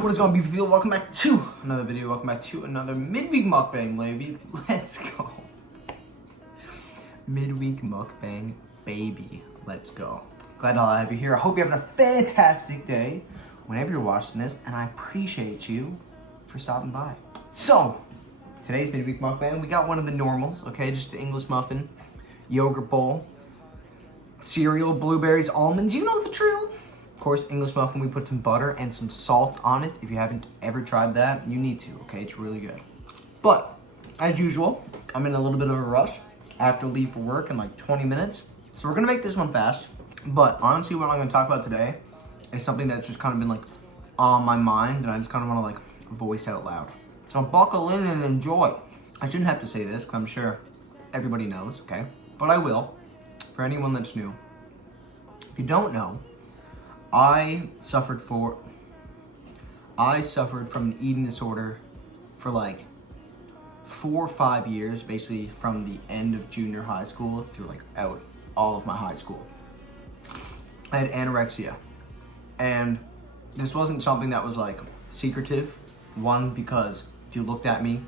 What is going on, beautiful people? Welcome back to another video. Welcome back to another midweek mukbang, baby. Let's go. Midweek mukbang, baby. Let's go. Glad to have you here. I hope you're having a fantastic day whenever you're watching this, and I appreciate you for stopping by. So, today's midweek mukbang, we got one of the normals, okay? Just the English muffin, yogurt bowl, cereal, blueberries, almonds. You know the drill. Of course, English muffin, we put some butter and some salt on it. If you haven't ever tried that, you need to, okay? It's really good. But, as usual, I'm in a little bit of a rush. I have to leave for work in like 20 minutes. So we're gonna make this one fast. But honestly, what I'm gonna talk about today is something that's just kind of been like on my mind, and I just kind of wanna like voice out loud. So buckle in and enjoy. I shouldn't have to say this, because I'm sure everybody knows, okay? But I will, for anyone that's new. If you don't know, I suffered from an eating disorder for like 4 or 5 years, basically from the end of junior high school through like out all of my high school. I had anorexia, and this wasn't something that was like secretive. One, because if you looked at me,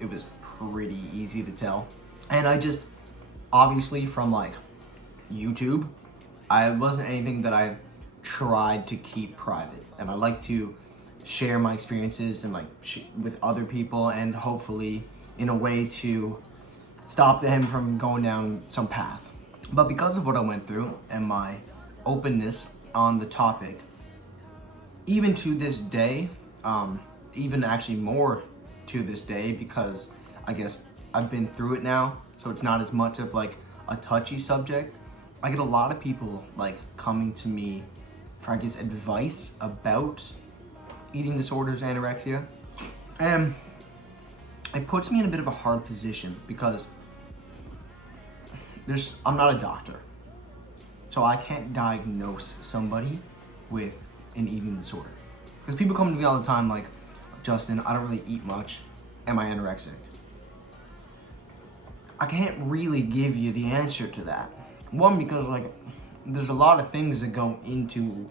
it was pretty easy to tell. And I just, obviously from like YouTube, I wasn't anything that I tried to keep private, and I like to share my experiences and like with other people, and hopefully in a way to stop them from going down some path. But because of what I went through and my openness on the topic, even to this day, even actually more to this day, because I guess I've been through it now, so it's not as much of like a touchy subject. I get a lot of people like coming to me for, I guess, advice about eating disorders, anorexia, and it puts me in a bit of a hard position because I'm not a doctor, so I can't diagnose somebody with an eating disorder. Because people come to me all the time like, Justin, I don't really eat much, am I anorexic? I can't really give you the answer to that. One, because like there's a lot of things that go into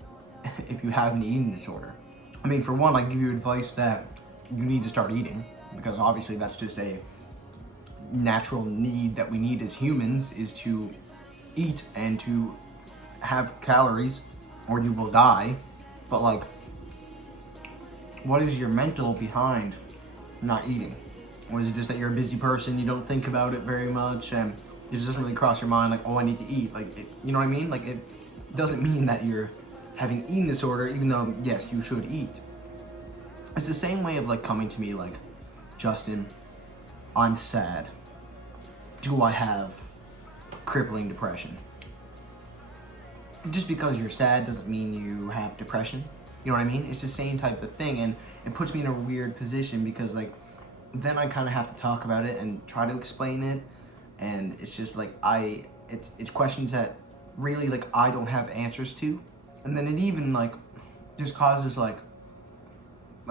if you have an eating disorder. I mean, for one, I give you advice that you need to start eating, because obviously that's just a natural need that we need as humans, is to eat and to have calories or you will die. But like, what is your mental behind not eating? Or is it just that you're a busy person, you don't think about it very much, and it just doesn't really cross your mind like, oh, I need to eat? Like, you know what I mean? Like, it doesn't mean that you're having eating disorder, even though, yes, you should eat. It's the same way of like coming to me like, Justin, I'm sad. Do I have crippling depression? Just because you're sad doesn't mean you have depression. You know what I mean? It's the same type of thing, and it puts me in a weird position because like, then I kind of have to talk about it and try to explain it, and it's just like it's questions that really like I don't have answers to, and then it even like just causes like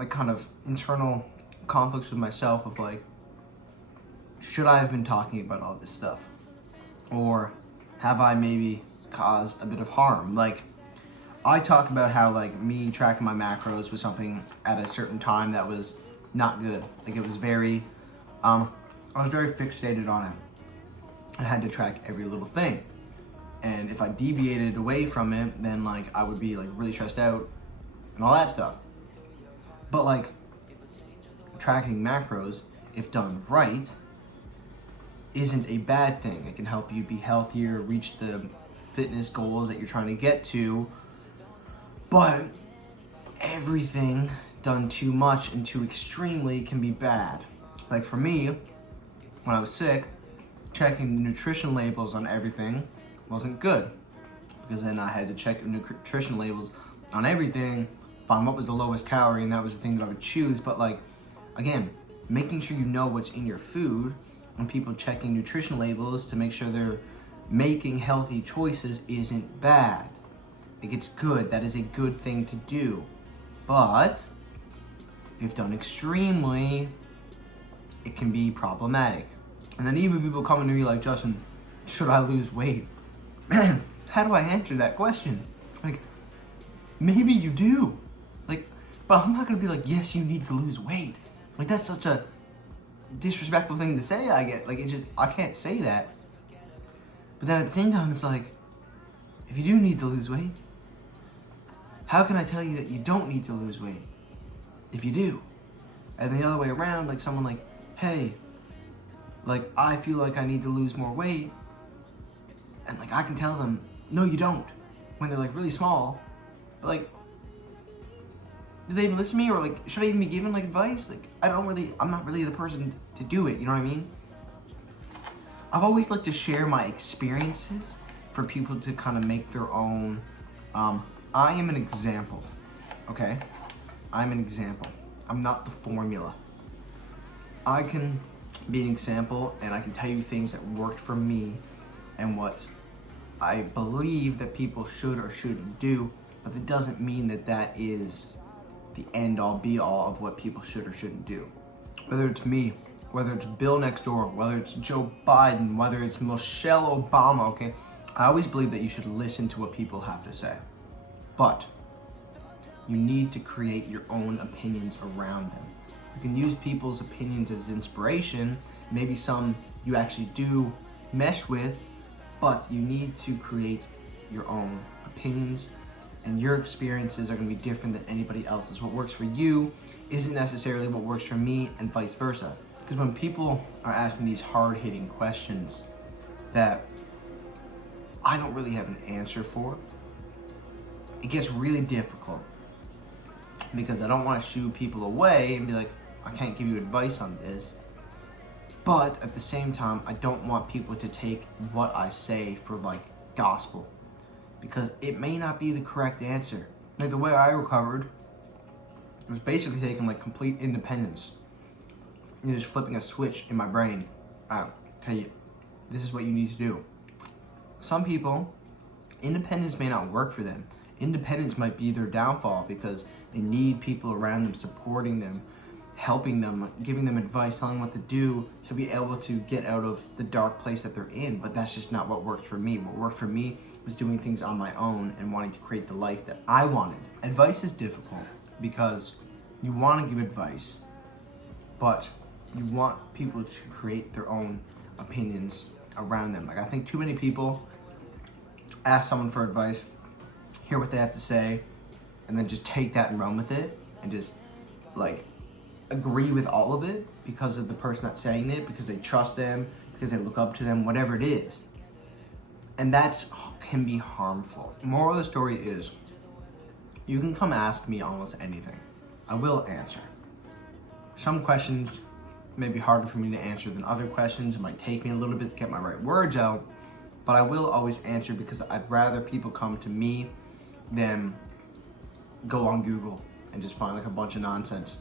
kind of internal conflicts with myself of like, should I have been talking about all this stuff, or have I maybe caused a bit of harm? Like, I talk about how like me tracking my macros was something at a certain time that was not good. Like, it was very I was very fixated on it. I had to track every little thing, and if I deviated away from it, then like I would be like really stressed out and all that stuff. But like, tracking macros, if done right, isn't a bad thing. It can help you be healthier, reach the fitness goals that you're trying to get to. But everything done too much and too extremely can be bad. Like for me, when I was sick, checking the nutrition labels on everything wasn't good, because then I had to check the nutrition labels on everything, find what was the lowest calorie, and that was the thing that I would choose. But like, again, making sure you know what's in your food, and people checking nutrition labels to make sure they're making healthy choices isn't bad. Like, it's good. That is a good thing to do. But if done extremely, it can be problematic. And then even people coming to me like, Justin, should I lose weight? Man, how do I answer that question? Like, maybe you do. Like, But I'm not gonna be like, yes, you need to lose weight. Like, that's such a disrespectful thing to say, I get. Like, I can't say that. But then at the same time, it's like, if you do need to lose weight, how can I tell you that you don't need to lose weight if you do? And the other way around, like someone like, hey, like, I feel like I need to lose more weight. And like, I can tell them, no, you don't, when they're like really small. But like, do they even listen to me? Or like, should I even be given like advice? Like, I'm not really the person to do it, you know what I mean? I've always liked to share my experiences for people to kind of make their own. I am an example, okay? I'm an example. I'm not the formula. I can be an example, and I can tell you things that worked for me and what I believe that people should or shouldn't do, but it doesn't mean that that is the end all be all of what people should or shouldn't do. Whether it's me, whether it's Bill next door, whether it's Joe Biden, whether it's Michelle Obama, okay? I always believe that you should listen to what people have to say. But you need to create your own opinions around them. You can use people's opinions as inspiration, maybe some you actually do mesh with, but you need to create your own opinions, and your experiences are going to be different than anybody else's. What works for you isn't necessarily what works for me, and vice versa. Because when people are asking these hard-hitting questions that I don't really have an answer for, it gets really difficult, because I don't want to shoo people away and be like, I can't give you advice on this. But at the same time, I don't want people to take what I say for like gospel, because it may not be the correct answer. Like the way I recovered was basically taking like complete independence. Just flipping a switch in my brain. Okay, this is what you need to do. Some people, independence may not work for them. Independence might be their downfall because they need people around them supporting them, helping them, giving them advice, telling them what to do to be able to get out of the dark place that they're in. But that's just not what worked for me. What worked for me was doing things on my own and wanting to create the life that I wanted. Advice is difficult because you want to give advice, but you want people to create their own opinions around them. Like, I think too many people ask someone for advice, hear what they have to say, and then just take that and run with it and just like agree with all of it because of the person that's saying it, because they trust them, because they look up to them, whatever it is. And that can be harmful. Moral of the story is, you can come ask me almost anything. I will answer. Some questions may be harder for me to answer than other questions. It might take me a little bit to get my right words out, but I will always answer because I'd rather people come to me than go on Google and just find like a bunch of nonsense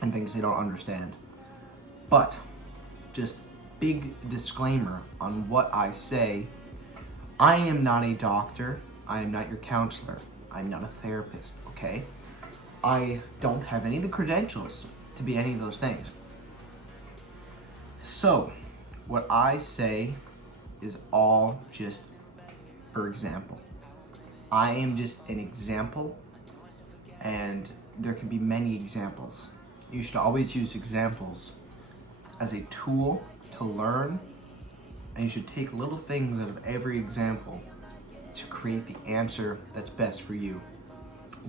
and things they don't understand. But just big disclaimer on what I say. I am not a doctor. I am not your counselor. I'm not a therapist, okay? I don't have any of the credentials to be any of those things. So, what I say is all just for example. I am just an example, and there can be many examples. You should always use examples as a tool to learn, and you should take little things out of every example to create the answer that's best for you.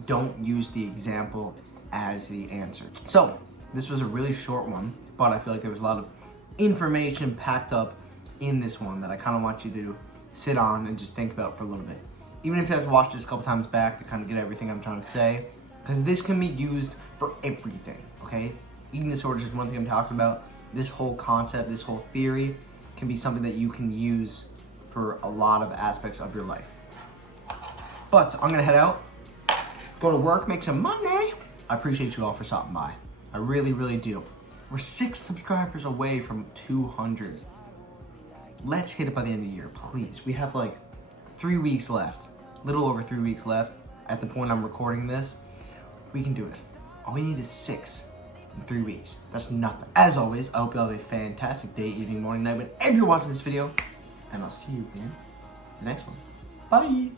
Don't use the example as the answer. So, this was a really short one, but I feel like there was a lot of information packed up in this one that I kind of want you to sit on and just think about for a little bit. Even if you have to watch this a couple times back to kind of get everything I'm trying to say, because this can be used for everything, okay? Eating disorders is one thing I'm talking about. This whole concept, this whole theory can be something that you can use for a lot of aspects of your life. But I'm gonna head out, go to work, make some money. I appreciate you all for stopping by. I really, really do. We're 6 subscribers away from 200. Let's hit it by the end of the year, please. We have like 3 weeks left, little over 3 weeks left at the point I'm recording this. We can do it. All we need is 6 in 3 weeks. That's nothing. As always, I hope you have a fantastic day, evening, morning, night, whenever you're watching this video, and I'll see you again in the next one. Bye.